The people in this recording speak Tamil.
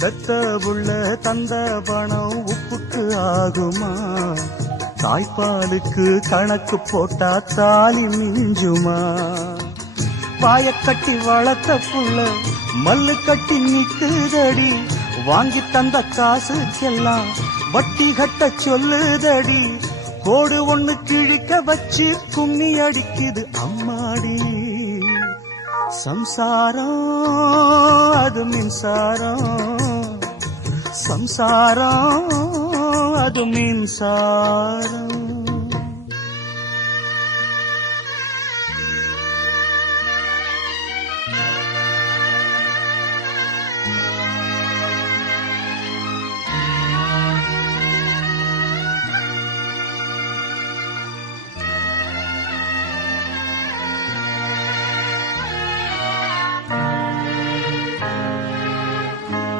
பெத்த புள்ள தந்த பணம் உப்புக்கு ஆகுமா? தாய்ப்பாலுக்கு கணக்கு போட்டா தாலி மிஞ்சுமா? பாயக்கட்டி வளர்த்த புள்ள மல்லு கட்டி நிக்குதடி, வாங்கி தந்த காசுக்கெல்லாம் வட்டி கட்ட சொல்லுதடி. கோடு ஒண்ணு கிழிக்க வச்சு கும்மி அடிக்குது அம்மாடி. சம்சாரம் அது மின்சாரம், சம்சாரம் அது மின்சாரம்.